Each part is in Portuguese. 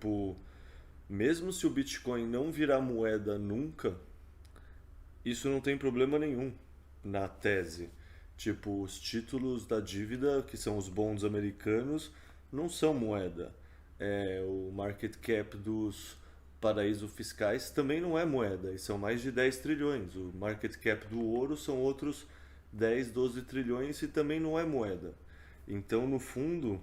tipo, mesmo se o Bitcoin não virar moeda nunca, isso não tem problema nenhum na tese. Tipo, os títulos da dívida, que são os bonds americanos, não são moeda. O market cap dos paraísos fiscais também não é moeda, e são mais de 10 trilhões. O market cap do ouro são outros 10, 12 trilhões e também não é moeda. Então, no fundo,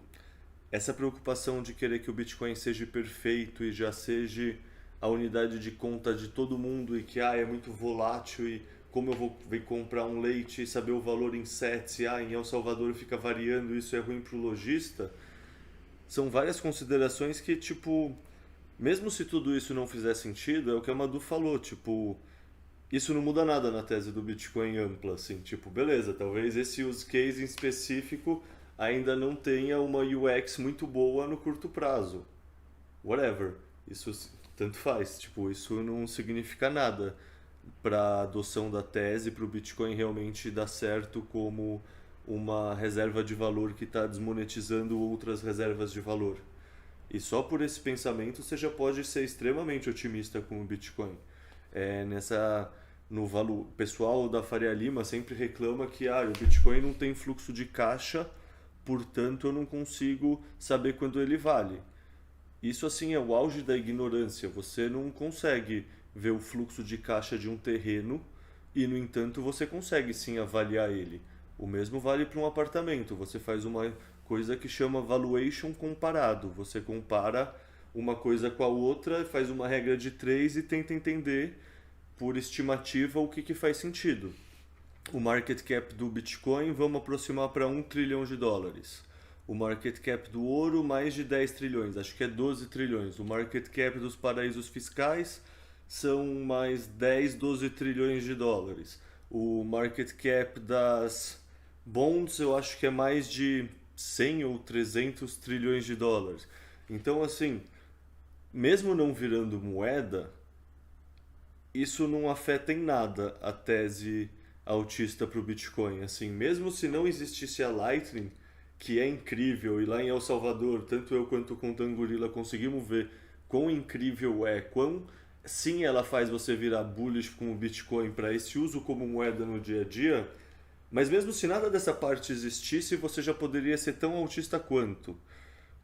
essa preocupação de querer que o Bitcoin seja perfeito e já seja a unidade de conta de todo mundo e que é muito volátil e como eu vou vir comprar um leite e saber o valor em sets e em El Salvador fica variando, isso é ruim para o lojista, são várias considerações que, tipo, mesmo se tudo isso não fizer sentido, é o que a Madu falou, tipo, isso não muda nada na tese do Bitcoin ampla, assim, tipo, beleza, talvez esse use case em específico ainda não tenha uma UX muito boa no curto prazo. Whatever. Isso tanto faz, tipo, isso não significa nada para a adoção da tese, para o Bitcoin realmente dar certo como uma reserva de valor que está desmonetizando outras reservas de valor. E só por esse pensamento você já pode ser extremamente otimista com o Bitcoin. Nessa no valor pessoal da Faria Lima sempre reclama que o Bitcoin não tem fluxo de caixa, portanto eu não consigo saber quanto ele vale. Isso assim é o auge da ignorância. Você não consegue ver o fluxo de caixa de um terreno e, no entanto, você consegue sim avaliar ele. O mesmo vale para um apartamento. Você faz uma coisa que chama valuation comparado. Você compara uma coisa com a outra, faz uma regra de três e tenta entender por estimativa o que faz sentido. O market cap do Bitcoin vamos aproximar para 1 trilhão de dólares. O market cap do ouro, mais de 10 trilhões, acho que é 12 trilhões. O market cap dos paraísos fiscais são mais 10, 12 trilhões de dólares. O market cap das bonds, eu acho que é mais de 100 ou 300 trilhões de dólares. Então, assim, mesmo não virando moeda, isso não afeta em nada a tese autista para o Bitcoin. Assim, mesmo se não existisse a Lightning, que é incrível, e lá em El Salvador, tanto eu quanto com o Tangorila conseguimos ver quão incrível é, quão sim ela faz você virar bullish com o Bitcoin para esse uso como moeda no dia a dia, mas mesmo se nada dessa parte existisse, você já poderia ser tão autista quanto.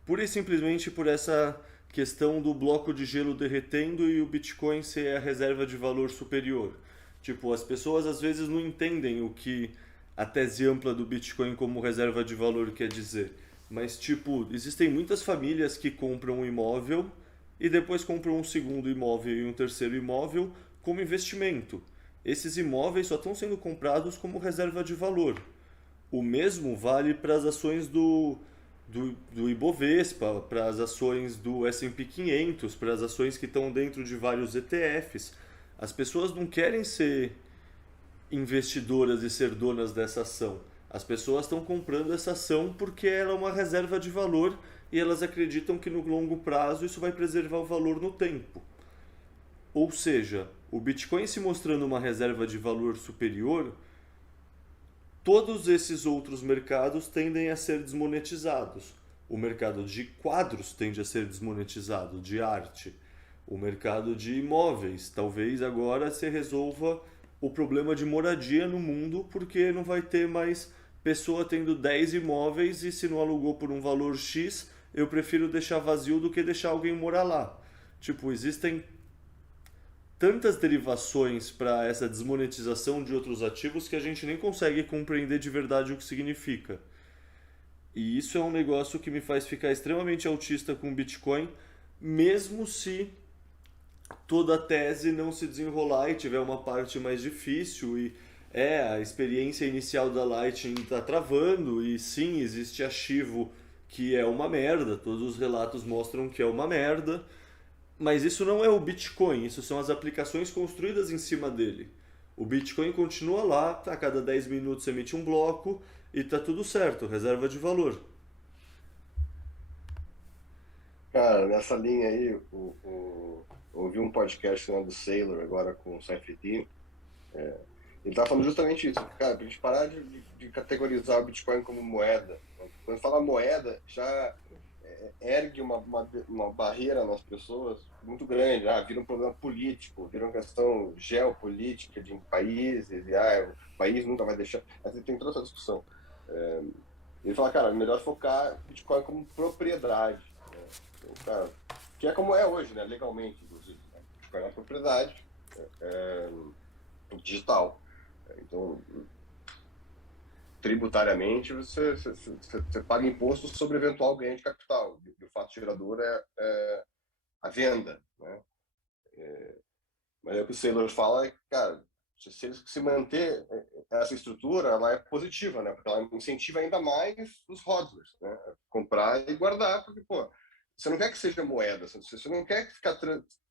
Pura e simplesmente por essa questão do bloco de gelo derretendo e o Bitcoin ser a reserva de valor superior. Tipo, as pessoas às vezes não entendem o que a tese ampla do Bitcoin como reserva de valor quer dizer. Mas, tipo, existem muitas famílias que compram um imóvel e depois compram um segundo imóvel e um terceiro imóvel como investimento. Esses imóveis só estão sendo comprados como reserva de valor. O mesmo vale para as ações do Ibovespa, para as ações do S&P 500, para as ações que estão dentro de vários ETFs. As pessoas não querem ser investidoras e ser donas dessa ação. As pessoas estão comprando essa ação porque ela é uma reserva de valor e elas acreditam que no longo prazo isso vai preservar o valor no tempo. Ou seja, o Bitcoin se mostrando uma reserva de valor superior, todos esses outros mercados tendem a ser desmonetizados. O mercado de quadros tende a ser desmonetizado, de arte. O mercado de imóveis, talvez agora se resolva o problema de moradia no mundo, porque não vai ter mais pessoa tendo 10 imóveis e se não alugou por um valor X, eu prefiro deixar vazio do que deixar alguém morar lá. Tipo, existem tantas derivações para essa desmonetização de outros ativos que a gente nem consegue compreender de verdade o que significa. E isso é um negócio que me faz ficar extremamente autista com o Bitcoin, mesmo se toda a tese não se desenrolar e tiver uma parte mais difícil e a experiência inicial da Lightning está travando e sim, existe ativo que é uma merda, todos os relatos mostram que é uma merda, mas isso não é o Bitcoin, isso são as aplicações construídas em cima dele. O Bitcoin continua lá, a cada 10 minutos emite um bloco e tá tudo certo, reserva de valor. Cara, nessa linha aí, eu ouvi um podcast, né, do Sailor agora com o Saifedean. Ele tá falando justamente isso, que, cara, pra gente parar de categorizar o Bitcoin como moeda. Quando fala moeda, já ergue uma barreira nas pessoas muito grande. Vira um problema político, vira uma questão geopolítica de países, o país nunca vai deixar. Aí tem toda essa discussão. Ele fala, cara, é melhor focar Bitcoin como propriedade. Né? Então, cara, que é como é hoje, né? Legalmente, inclusive. Né? Bitcoin é uma propriedade digital. Então, tributariamente, você paga imposto sobre eventual ganho de capital. E o fato gerador é a venda. Né? Mas o que o Saylor fala é, cara, se eles se manter essa estrutura, ela é positiva, né? Porque ela incentiva ainda mais os hodlers, né? Comprar e guardar, porque, pô, você não quer que seja moeda, você não quer ficar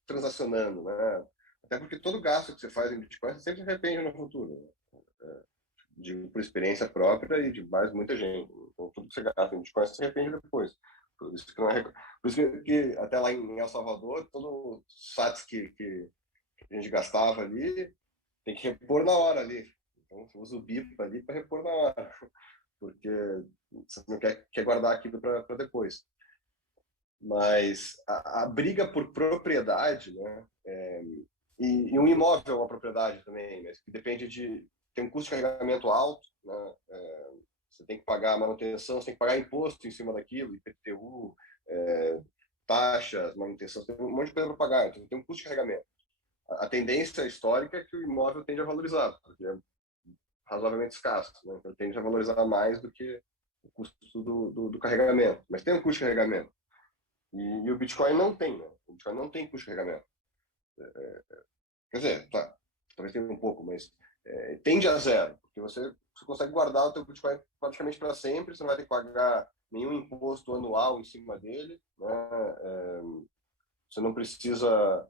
transacionando, né? Até porque todo gasto que você faz em Bitcoin, você sempre se arrepende no futuro. Né? Digo por experiência própria e de mais muita gente. Então, tudo que você gasta em Bitcoin, você se arrepende depois. Por isso que, não é, por isso que até lá em El Salvador, todo SATS que a gente gastava ali, tem que repor na hora ali. Então, você usa o BIP ali para repor na hora, porque você não quer guardar aquilo para depois. Mas a briga por propriedade, né? E um imóvel é uma propriedade também, mas que depende de tem um custo de carregamento alto, né? Você tem que pagar manutenção, você tem que pagar imposto em cima daquilo, IPTU, taxas, manutenção, tem um monte de coisa para pagar, então tem um custo de carregamento. A tendência histórica é que o imóvel tende a valorizar, porque é razoavelmente escasso, né? Então tende a valorizar mais do que o custo do carregamento. Mas tem um custo de carregamento. E o Bitcoin não tem, né? O Bitcoin não tem custo de carregamento. Quer dizer, tá, talvez tenha um pouco, mas tende a zero, porque você consegue guardar o teu Bitcoin praticamente para sempre, você não vai ter que pagar nenhum imposto anual em cima dele, né? Você não precisa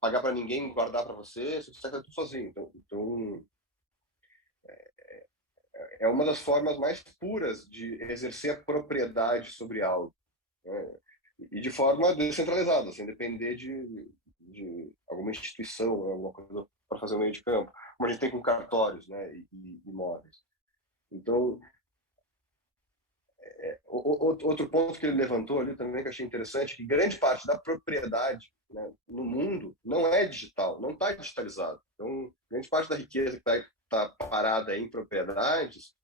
pagar para ninguém guardar para você, você consegue fazer tudo sozinho. Então é uma das formas mais puras de exercer a propriedade sobre algo, né? E de forma descentralizada, sem depender de alguma instituição, alguma coisa para fazer o meio de campo, como a gente tem com cartórios, né, e imóveis. Então, outro ponto que ele levantou ali também que eu achei interessante, que grande parte da propriedade, né, no mundo não é digital, não está digitalizado. Então, grande parte da riqueza que está parada em propriedades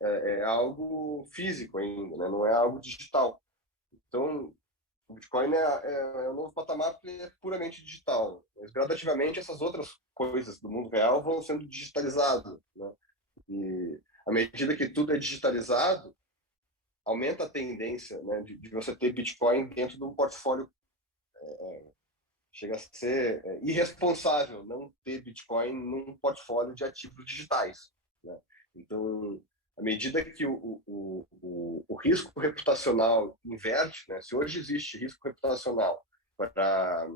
é algo físico ainda, né, não é algo digital. Então, o Bitcoin é um novo patamar porque é puramente digital. Mas gradativamente essas outras coisas do mundo real vão sendo digitalizadas, né? E à medida que tudo é digitalizado, aumenta a tendência, né, de você ter Bitcoin dentro de um portfólio. Chega a ser irresponsável não ter Bitcoin num portfólio de ativos digitais, né? Então, à medida que o risco reputacional inverte, né? Se hoje existe risco reputacional para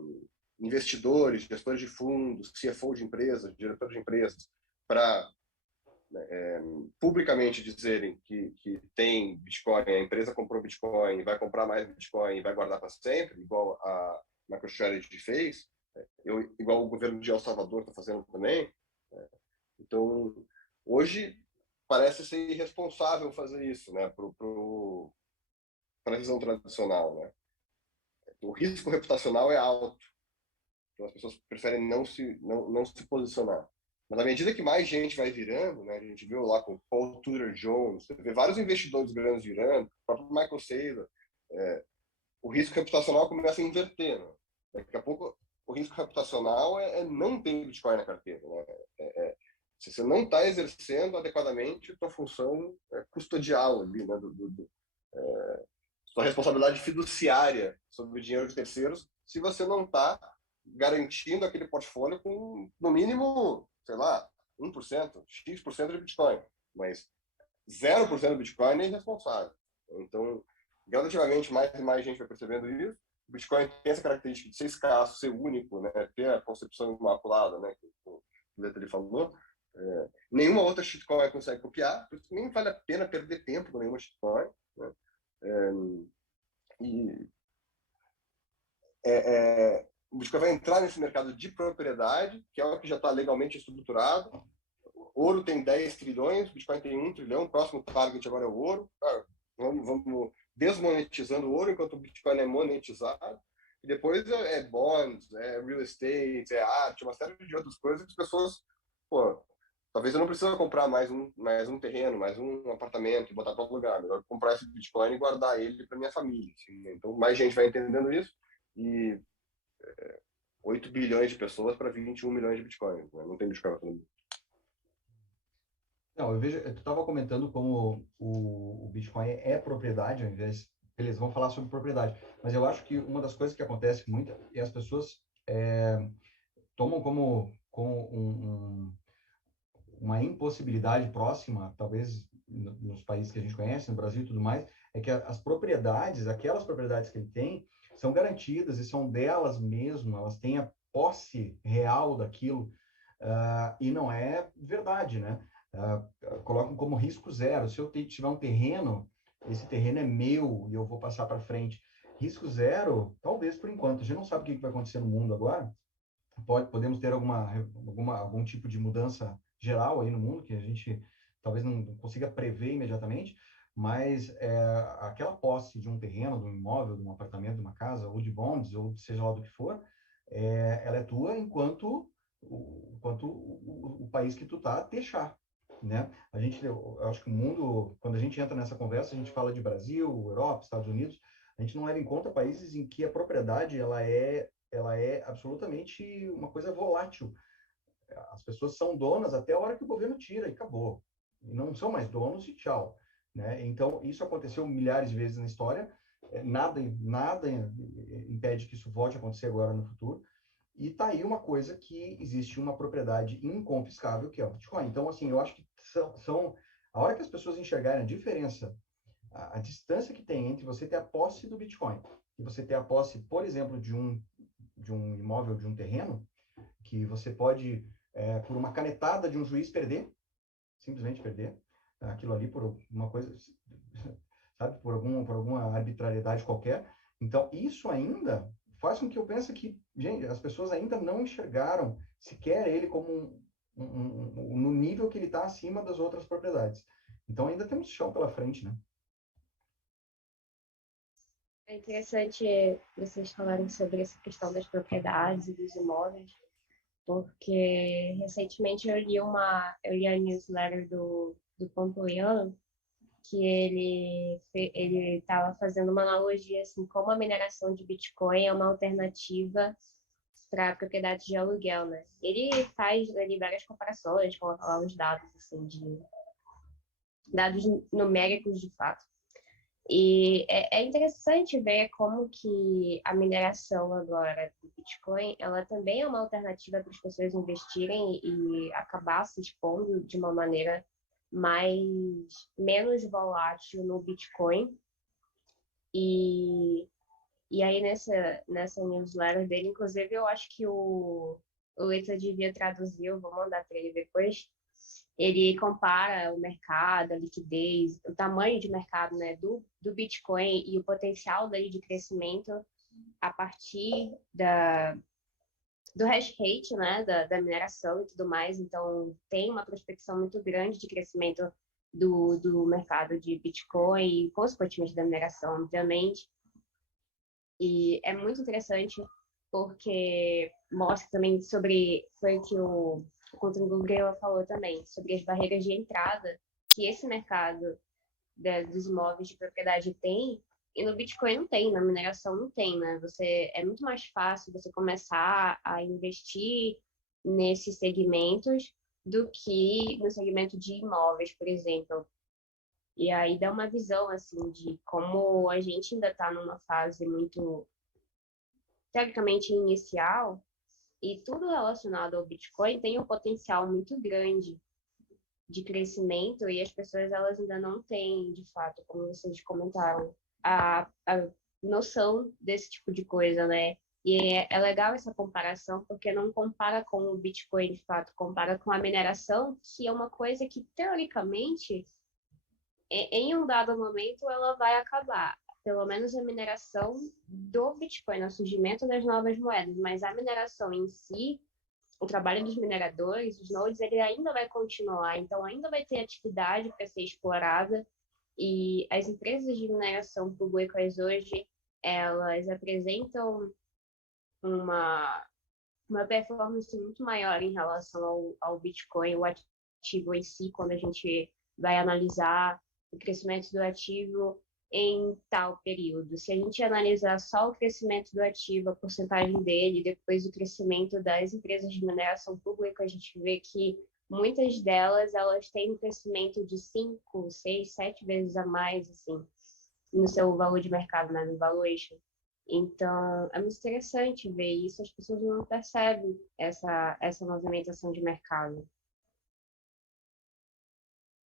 investidores, gestores de fundos, CFO de empresas, diretores de empresas, para publicamente dizerem que tem Bitcoin, a empresa comprou Bitcoin, vai comprar mais Bitcoin e vai guardar para sempre, igual a MicroStrategy fez, igual o governo de El Salvador está fazendo também. Então, hoje parece ser irresponsável fazer isso, né, para a visão tradicional, né? O risco reputacional é alto, então as pessoas preferem não se posicionar. Mas à medida que mais gente vai virando, né, a gente viu lá com o Paul Tudor Jones, você vê vários investidores grandes virando, o próprio Michael Saylor, o risco reputacional começa a inverter, né? Daqui a pouco o risco reputacional é não ter Bitcoin na carteira, né? Se você não está exercendo adequadamente a sua função custodial ali, né, sua responsabilidade fiduciária sobre o dinheiro de terceiros, se você não está garantindo aquele portfólio com, no mínimo, sei lá, 1%, X% de Bitcoin. Mas 0% do Bitcoin é irresponsável. Então, gradativamente, mais e mais gente vai percebendo isso. O Bitcoin tem essa característica de ser escasso, ser único, né? Ter a concepção imaculada, né? Que o Lettery falou. Nenhuma outra shitcoin consegue copiar, por isso nem vale a pena perder tempo com nenhuma shitcoin, né? O Bitcoin vai entrar nesse mercado de propriedade, que é o que já está legalmente estruturado. O ouro tem 10 trilhões, o Bitcoin tem 1 trilhão, o próximo target agora é o ouro. Vamos desmonetizando o ouro enquanto o Bitcoin é monetizado. E depois é bonds, é real estate, é arte, uma série de outras coisas que as pessoas, pô, talvez eu não precise comprar mais um terreno, mais um apartamento e botar para lugar. Melhor comprar esse Bitcoin e guardar ele para minha família. Assim, né? Então, mais gente vai entendendo isso e 8 bilhões de pessoas para 21 milhões de Bitcoins. Né? Não tem Bitcoin para todo mundo. Não, eu vejo, tu estava comentando como o Bitcoin é propriedade, ao invés, beleza, vamos falar sobre propriedade, mas eu acho que uma das coisas que acontece muito é as pessoas tomam como uma impossibilidade próxima, talvez nos países que a gente conhece, no Brasil e tudo mais, é que as propriedades, aquelas propriedades que ele tem, são garantidas e são delas mesmo, elas têm a posse real daquilo, e não é verdade, né? Colocam como risco zero. Se eu tiver um terreno, esse terreno é meu e eu vou passar para frente. Risco zero, talvez por enquanto. A gente não sabe o que vai acontecer no mundo agora. Podemos ter algum tipo de mudança geral aí no mundo que a gente talvez não consiga prever imediatamente, mas aquela posse de um terreno, de um imóvel, de um apartamento, de uma casa, ou de bonds, ou seja lá do que for, ela é tua enquanto o país que tu tá deixar, né? Eu acho que o mundo, quando a gente entra nessa conversa, a gente fala de Brasil, Europa, Estados Unidos, a gente não leva em conta países em que a propriedade ela é absolutamente uma coisa volátil. As pessoas são donas até a hora que o governo tira e acabou. E não são mais donos e tchau. Né? Então, isso aconteceu milhares de vezes na história. Nada impede que isso volte a acontecer agora no futuro. E tá aí uma coisa que existe uma propriedade inconfiscável, que é o Bitcoin. Então, assim, eu acho que a hora que as pessoas enxergarem a diferença, a distância que tem entre você ter a posse do Bitcoin e você ter a posse, por exemplo, de um imóvel, de um terreno, que você pode, por uma canetada de um juiz, simplesmente perder aquilo ali por uma coisa, sabe, por alguma arbitrariedade qualquer. Então, isso ainda faz com que eu pense que, gente, as pessoas ainda não enxergaram sequer ele como no nível que ele está acima das outras propriedades. Então, ainda temos chão pela frente, né? É interessante vocês falarem sobre essa questão das propriedades e dos imóveis, porque recentemente eu li a newsletter do Pompiliano, que ele estava fazendo uma analogia assim, como a mineração de Bitcoin é uma alternativa para propriedades de aluguel, né? Ele faz ali várias comparações, coloca lá os dados assim de dados numéricos de fato. E é interessante ver como que a mineração agora do Bitcoin, ela também é uma alternativa para as pessoas investirem e acabar se expondo de uma maneira menos volátil no Bitcoin. E aí nessa newsletter dele, inclusive eu acho que o Leita devia traduzir, eu vou mandar para ele depois. Ele compara o mercado, a liquidez, o tamanho de mercado, né, do Bitcoin e o potencial dele de crescimento a partir do hash rate, né, da mineração e tudo mais. Então, tem uma prospecção muito grande de crescimento do mercado de Bitcoin e, consequentemente, da mineração, obviamente. E é muito interessante porque mostra também foi o que o Couto Gabriel falou também, sobre as barreiras de entrada que esse mercado dos imóveis de propriedade tem, e no Bitcoin não tem, na mineração não tem, né? É muito mais fácil você começar a investir nesses segmentos do que no segmento de imóveis, por exemplo. E aí dá uma visão, assim, de como a gente ainda está numa fase muito, teoricamente, inicial, e tudo relacionado ao Bitcoin tem um potencial muito grande de crescimento e as pessoas elas ainda não têm, de fato, como vocês comentaram, a noção desse tipo de coisa, né? E é legal essa comparação, porque não compara com o Bitcoin, de fato, compara com a mineração, que é uma coisa que, teoricamente, em um dado momento, ela vai acabar. Pelo menos a mineração do Bitcoin, o surgimento das novas moedas, mas a mineração em si, o trabalho dos mineradores, os nodes, ele ainda vai continuar, então ainda vai ter atividade para ser explorada E as empresas de mineração públicas hoje, elas apresentam uma, uma performance muito maior em relação ao Bitcoin, o ativo em si, quando a gente vai analisar o crescimento do ativo em tal período. Se a gente analisar só o crescimento do ativo, a porcentagem dele, depois o crescimento das empresas de mineração pública, a gente vê que muitas delas, elas têm um crescimento de 5, 6, 7 vezes a mais, assim, no seu valor de mercado, né, no valuation. Então, é muito interessante ver isso, as pessoas não percebem essa movimentação de mercado.